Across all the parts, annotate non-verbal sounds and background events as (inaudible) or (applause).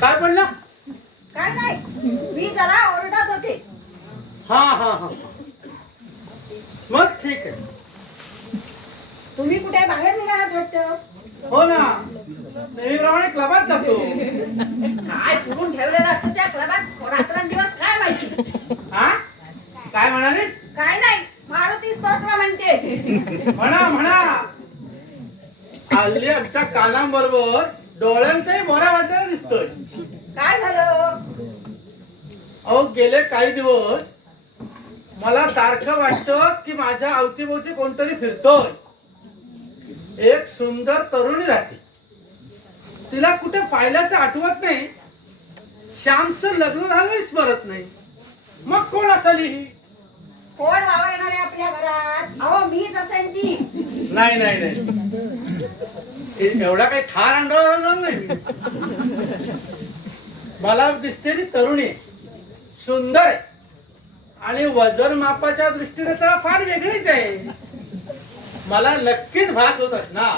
काय म्हणलं? काय नाही मी जरा ओरडत होते. हा हा हा. मग ठीक आहे. तुम्ही कुठे बाहेर निघालात वाटतं? हो ना. नेहमीप्रमाणे क्लबात जातो. काय फिरून ठेवलेलं असतं त्या क्लबात? रात्रंदिवस काय माहिती? हा काय म्हणालीस? काय नाही मारुती स्तोत्र म्हणते. म्हणा म्हणा. हल्ली आमच्या कानांबरोबर डोळ्यांचाही मोरा वाजलेला दिसतोय. काय झालं? अहो गेले काही दिवस मला सारखं वाटतं की माझ्या अवतीभोवती कोणतरी फिरतोय. एक सुंदर तरुणी राहते. तिला कुठे पाहिल्याचं आठवत नाही. श्यामचं लग्न झालंही स्मरत नाही. मग कोण असाली ही? कोण वावर येणार आहे आपल्या घरात? अहो मीच असेल ती. नाही नाही नाही. एवढा काही ठार अंडा नाही. मला दिसते ती तरुणी. सुंदर आणि वजन मापाच्या दृष्टीने तर फार वेगळीच आहे. मला नक्कीच भास होत असणार.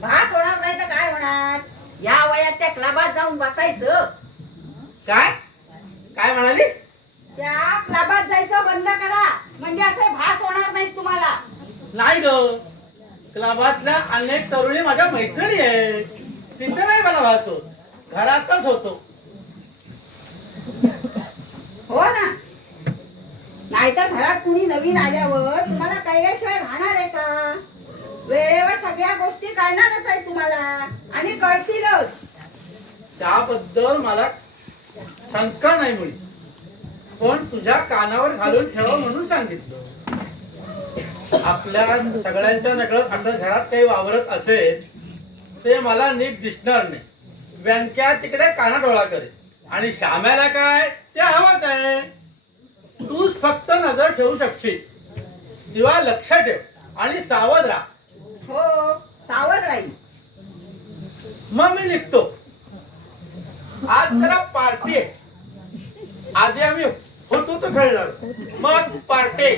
भास होणार नाही तर काय होणार? या वयात त्या क्लबात जाऊन बसायचं. काय? काय म्हणालीस? त्या क्लबात जायचं बंद करा. म्हणजे असे भास होणार नाहीत तुम्हाला. नाही ग. क्लबातल्या अनेक तरुणी माझ्या मैत्रिणी आहेत. तिथे नाही मला भास होत. घरातच होतो. हो ना. नाहीतर घरात कुणी नवीन आल्यावर तुम्हाला कळल्याशिवाय राहणार आहे का? वेळेवर सगळ्या गोष्टी कळणारच आहे तुम्हाला. आणि कळतीलच. त्याबद्दल मला शंका नाही मुळी पण तुझ्या कानावर घालून ठेवा म्हणून सांगितलं. आपल्या सगळ्यांच्या नकळत असं घरात काही वावरत असेल ते मला नीट दिसणार नाही. व्यंक्या तिकडे कानाडोळा करेल. आणि श्याम्याला काय? ते हवंच आहे. तूच फक्त नजर ठेवू शकशील. तेव्हा लक्ष ठेव आणि सावध राहा. हो सावध राहील. मग मी निघतो. आज जरा पार्टी आहे. आधी आम्ही होतो तो खेळणार मग पार्टी.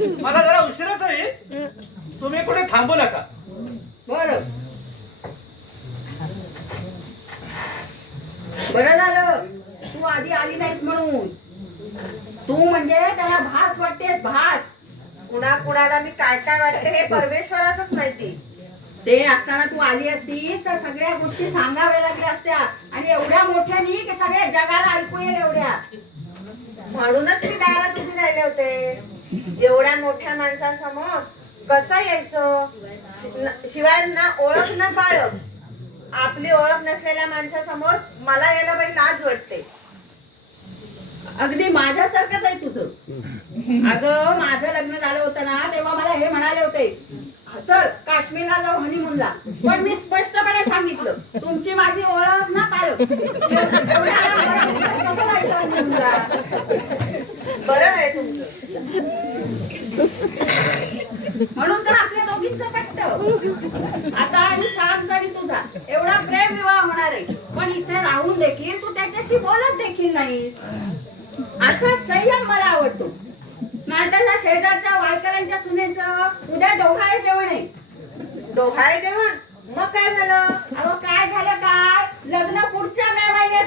मला जरा उशीरच होईल. तुम्ही कुठे थांबू नका. बर. बरं झालं. तू आधी आली नाहीस म्हणून. तू म्हणजे त्याला भास वाटतेस भास. कुणा कुणाला मी काय काय वाटते हे परमेश्वराचंच माहिती. ते असताना तू आली असती तर सगळ्या गोष्टी सांगाव्या लागल्या असत्या. आणि एवढ्या मोठ्यानी की सगळ्या जगाला ऐकू येईल एवढ्या. म्हणूनच मी त्याला तू राहिले होते. एवढ्या मोठ्या माणसांसमोर कसं यायचं? शिवाय ना ओळख ना पाळख. आपली ओळख नसलेल्या माणसासमोर मला यायला बाई लाज वाटते. अगदी माझ्यासारखंच आहे तुझं. अगं माझं लग्न झालं होतं ना तेव्हा मला हे म्हणाले होते चल काश्मीरला जाऊ हनीमूनला पण मी स्पष्टपणे सांगितलं तुमची माझी ओळख ना पाळ (laughs) म्हणून तर आपल्या दोघींच पट्ट. आता आणि शांत आणि तुझा एवढा प्रेम विवाह होणार आहे. पण इथे राहून देखील तू त्याच्याशी बोलत देखील नाही असा संयम मला आवडतो. नाहीतर शेजारच्या वारकऱ्यांच्या सुनेच उद्या डोहाळे जेवण आहे. डोहाळे जेवण? मग काय झालं? अहो काय झालं काय? लग्न पुढच्या मे महिन्यात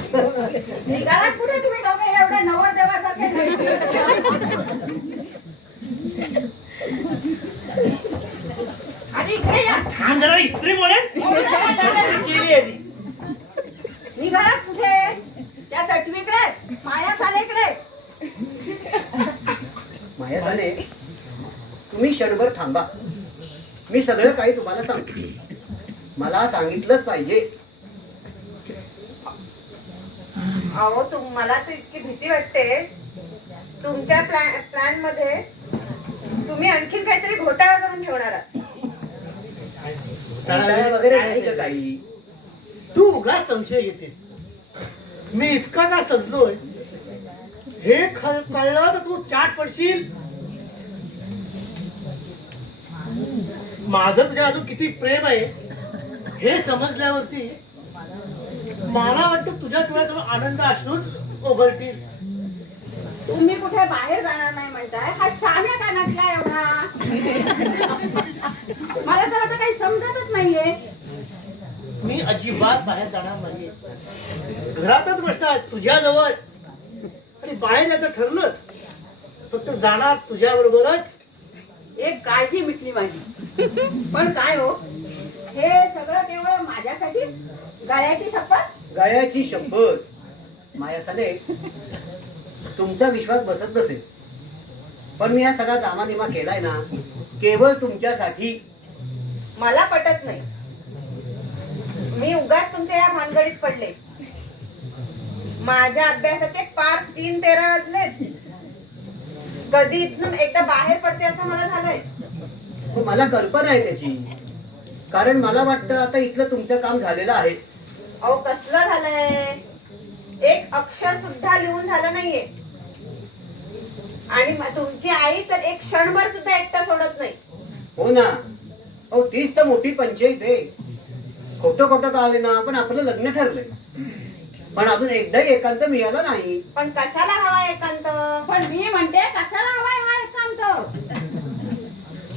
निघालात कुठे तुम्ही दोघे एवढे नवर देवासारखे आणि इकडे या जरा इस्त्री बोले केली आहे ती. निघालात कुठे त्या सटवीकडे माया माया साने तुम्ही क्षणभर थांबा. मी सगळं काही तुम्हाला सांगतो. मला सांगितलंच पाहिजे. अहो तुम मला तर इतकी भीती वाटते. तुमच्या प्लॅन प्लॅनमध्ये तुम्ही आणखीन काहीतरी घोटाळा करून ठेवणार आहात. वगैरे नाही का काही? तू उगाच संशय घेतेस. मी इतका का सजलोय? हे कळलं तर तू चाट पडशील. माझं तुझ्या अजून किती प्रेम आहे हे समजल्यावरती मला वाटतं तुझ्या डोळ्याजवळ आनंद अश्रूच ओघळतील. तुम्ही कुठे बाहेर जाणार नाही म्हणताय? हा शाम्या का नटला एवढा. मला तर आता काही समजतच नाहीये. मी अजिबात बाहेर जाणार नाहीये. घरातच बसणार तुझ्याजवळ. आणि बाहेर याचं ठरलंच. फक्त जाणार तुझ्या बरोबरच एक काळजी मिटली माझी. पण काय हो हे सगळं केवळ माझ्यासाठी? गळ्याची शपथ? गळ्याची शपथ. माया साले तुमचा विश्वास बसत नसेल पण मी हा सगळा जामानिमा केलाय ना केवळ तुमच्यासाठी. मला पटत नाही. मी उगाच तुमच्या या भानगडीत पडले. माझ्या अभ्यासाचे पार तीन तेरा वाजलेत. कधी इथून एकदा बाहेर पडते असं मला झालंय. हो, मला कल्पना आहे त्याची. कारण मला वाटतं आता इथलं तुमचं काम झालेलं आहे. अहो कसलं झालंय? एक अक्षर सुद्धा लिहून झालं नाहीये. आणि म- तुमची आई तर एक क्षणभर सुद्धा एकटा सोडत नाही. हो ना. हो तीच तर मोठी पंचायत आहे. खोटं खोटं का ना पण आपलं लग्न ठरलंय. पण अजून एकदाही एकांत मिळाला नाही. पण कशाला हवा एकांत? पण मी म्हणते कशाला हवाय हा एकांत?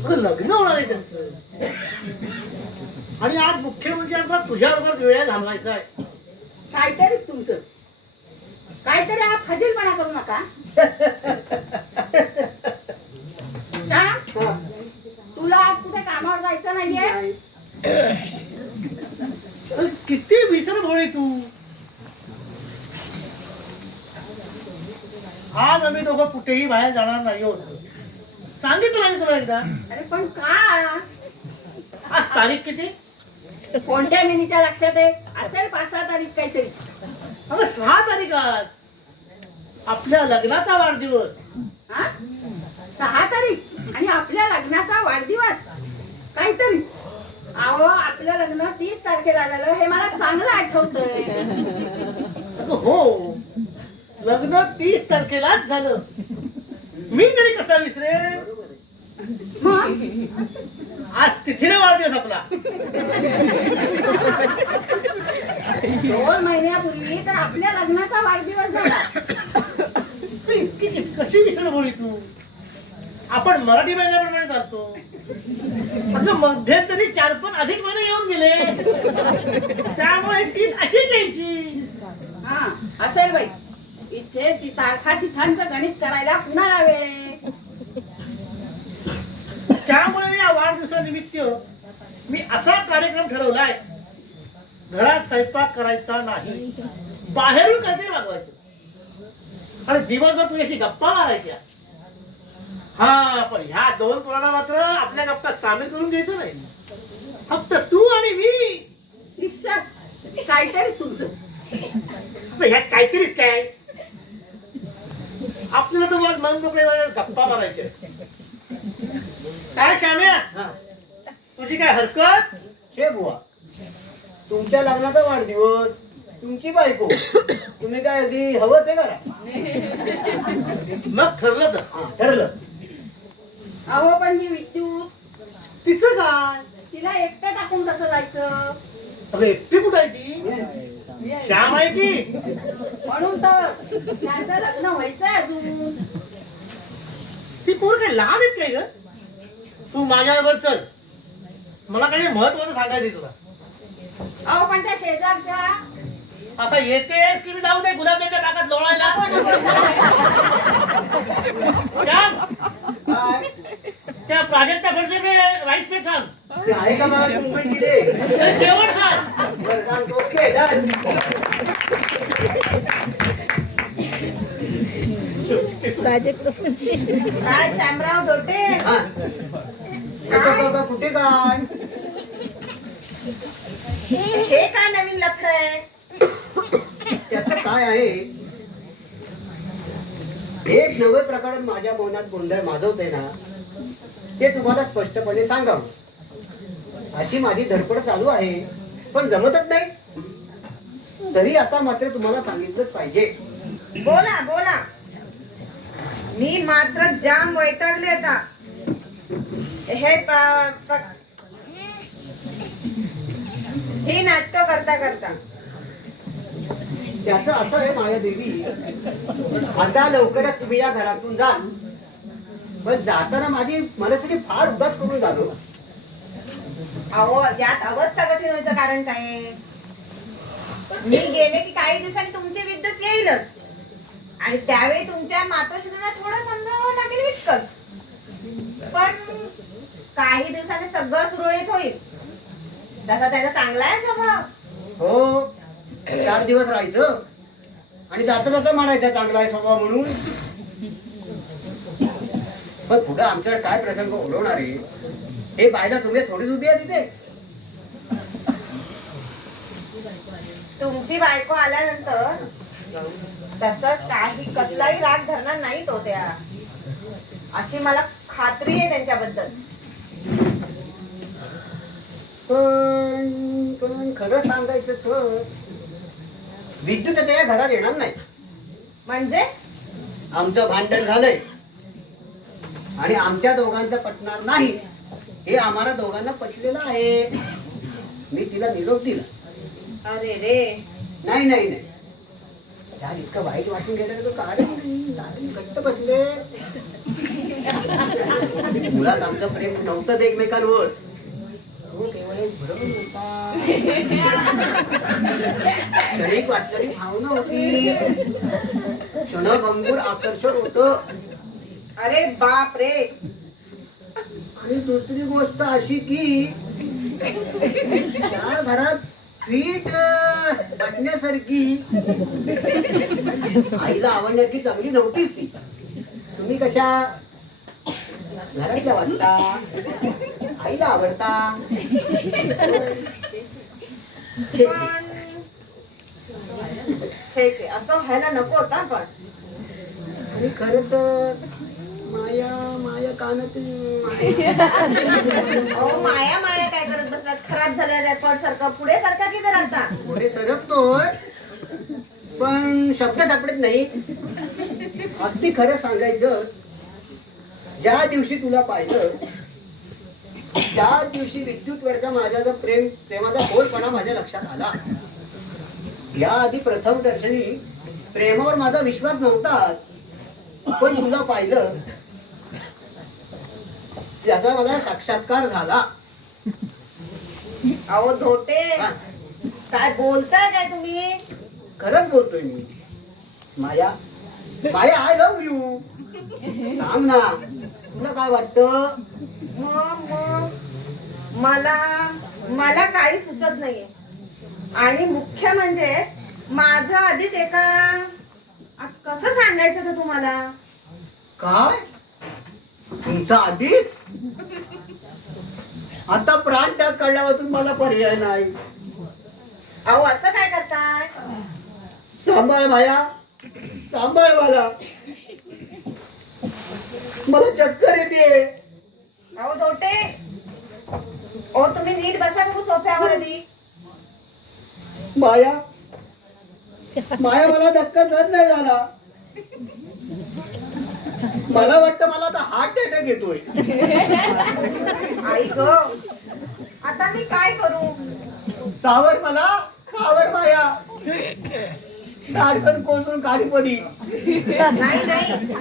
अगं, लग्न होणार आहे त्यांचं. आणि आज मुख्य म्हणजे आता तुझ्याबरोबर वेळ घालवायचा आहे. काहीतरी तुमचं. काहीतरी हा फजीलपणा करू नका. श्याम, (laughs) हा. तुला आज कुठे कामावर जायचं नाहीये? नाही. अरे, किती विसर भोळे तू आज आम्ही दोघं कुठेही बाहेर जाणार नाही होत सांगितलं मी तुला एकदा? अरे पण का? आज तारीख किती? कोणत्या मिनीच्या लक्षात आहे? असेल पाच सहा तारीख काहीतरी. अगं सहा तारीख आज. आपल्या लग्नाचा वाढदिवस. हा सहा तारीख आणि आपल्या लग्नाचा वाढदिवस काहीतरी अहो आपलं लग्न तीस तारखेला झालं हे मला चांगलं आठवतंय अगं हो लग्न तीस तारखेलाच झालं. मी तरी कसा विसरेन मग आज तिथीने वाढदिवस आपला. दोन महिन्यापूर्वी तर आपल्या लग्नाचा वाढदिवस झाला. इतकी कशी विसर भोळी तू? आपण मराठी महिन्याप्रमाणे चालतो. अगं मध्यंतरी चार पण अधिक महिने येऊन गेले. त्यामुळे ती अशी घ्यायची हा असेल बाई. इथे ती तारखा तिथांचं गणित करायला कुणाला वेळ आहे? त्यामुळे मी या वाढदिवसानिमित्त मी असा कार्यक्रम ठरवलाय घरात स्वयंपाक करायचा नाही बाहेरून काहीतरी मागवायचं. आणि दिवसभर तुझ्याशी गप्पा मारायच्या. हा पण ह्या दोन पुराणा मात्र आपल्या गप्पा सामील करून घ्यायचं नाही. फक्त तू आणि मी. काहीतरीच तुमचं. ह्यात काहीतरीच काय? आपल्याला तर मग मन मोकळे गप्पा मारायचे. काय श्याम्या? हा. तुझी काय हरकत? शे बुवा. तुमच्या लग्नाचा वाढदिवस तुमची बायको. तुम्ही काय अगदी हवं ते करा. मग ठरलं तर. हा, ठरलं. अहो पण ही विद्युत. तिचं काय? तिला एकटं टाकून कसं जायचं? अगं एकटी कुठं आहे ती? श्याम आहे की? म्हणून तर त्यांचं लग्न व्हायचंय अजून. ती पोर काय लहान आहेत काय ग? तू माझ्याबरोबर चल. मला काही महत्वाचं सांगायचं तुला. अहो पण त्या शेजारच्या. आता येतेस की मी जाऊ दे गुलाबजामच्या ताकात लोळायला? श्याम! त्या प्राजक्ता खडसे राईस पेट सांग ते आहे का मला मुंबई जेवण सांग काय श्यामराव धोटे हा कसं कुठे काय हे काय नवीन लफड आहे? त्याचं काय आहे? एक नवे प्रकार माझ्या मनात गोंधळ माजवते ना ते तुम्हाला स्पष्टपणे सांगावं. अशी माझी धडपड चालू आहे. पण जमतच नाही. तरी आता मात्र तुम्हाला सांगितलंच पाहिजे. बोला बोला. मी मात्र जाम वैतागले आता. हे ही नाट्य करता करता. त्याचं असं आहे माया देवी. आता लवकरच तुम्ही या घरातून जाल पण जाताना माझी मनस्थिती फार उदास करून झालो अहो यात अवस्था कठीण व्हायचं कारण काय? मी गेले की काही दिवसांनी तुमची विद्युत येईलच. आणि त्यावेळी तुमच्या मातोश्रीला थोडं समजावं लागेल इतकंच. पण काही दिवसांनी सगळं सुरळीत होईल. तसा त्याचा चांगला आहे स्वभाव. हो. चार दिवस राहायचं. आणि जाता जाता म्हणायचं चांगला आहे स्वभाव म्हणून. पण पुढं आमच्याकडे काय प्रसंग ओढवणार? आहे हे बायला तुम्ही थोडीच उभी आहे तिथे? तुमची बायको आल्यानंतर त्याचा काही कसलाही राग धरणार नाही तो त्या. अशी मला खात्री आहे त्यांच्याबद्दल. पण पण खरं सांगायचं तर विद्युत आता या घरात येणार नाही. म्हणजे? आमचं भांडण झालंय. आणि आमच्या दोघांचं पटणार नाही. हे आम्हाला दोघांना पटलेलं आहे. मी तिला निरोप दिला. अरे रे. नाही नाही नाही. यार इतकं वाईट वाटून गेलं नाही लागून घट्ट बसले मुळात आमचं प्रेम नव्हतं एकमेकांवर. तो क्षणिक वाटणारी भावना होती. क्षणभंगूर आकर्षण होतं. अरे बाप रे. आणि दुसरी गोष्ट अशी की त्या घरात पीठ अं, बसण्यासारखी आईला आवडण्याची चांगली नव्हतीच ती. तुम्ही कशा घरातल्या वाटता? आईला आवडता? छे, छे. पण छे छे. असं व्हायला नको होता पण. आणि खर तर माया माया कानातील अहो माया माया काय करत बसलात? खराब झालं रेकॉर्ड सारखं. पुढे सारखा की जर आता? पुढे सरकतोय. पण शब्द सापडत नाही. अगदी खरं सांगायचं ज्या दिवशी तुला पाहिलं त्या दिवशी विद्युतवरचा माझा जो प्रेम प्रेमाचा खोलपणा माझ्या लक्षात आला. या आधी प्रथम दर्शनी प्रेमावर माझा विश्वास नव्हता पण तुला पाहिलं याचा मला साक्षात्कार झाला. अहो धोटे. हा. काय बोलताय काय तुम्ही? खरंच बोलतोय मी. Maya Maya I love you सांग ना तुला काय वाटतं? मग मग. मला मला काही सुचत नाहीये. आणि मुख्य म्हणजे माझं आधीच एका आ, कसं सांगायचं तर तुम्हाला? काय? तुमचा आधीच. आता प्राण त्याग काढल्यापासून मला पर्याय नाही. अहो असं काय करताय? सांभाळ माया सांभाळ मला. मला चक्कर येते. अहो धोटे अहो तुम्ही नीट बसा बघू सोफ्यावर आधी माया. माया मला धक्का सहन नाही झाला. मला वाटतं मला आता हार्ट अटॅक येतोय. आई ग. आता मी काय करू? सावर मला सावर माया. धाडकन कोसळून काढी पडी. नाही नाही.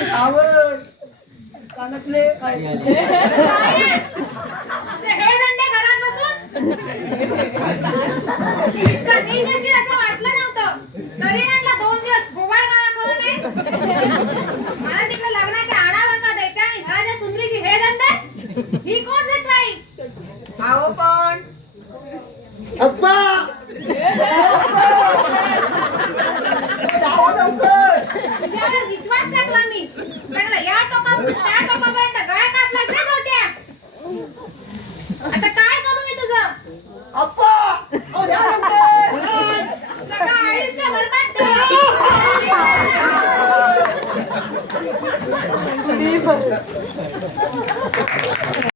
सावर. कानातले काय? वाटलं नव्हतं. मला तिकडे लग्नाचे आणार होता द्यायचा आणि ह्या सुंदरीची हे धंदे ही कोण देत अहो पण. अप्पा! विश्वास टाकला मी चांगला या टोकापासून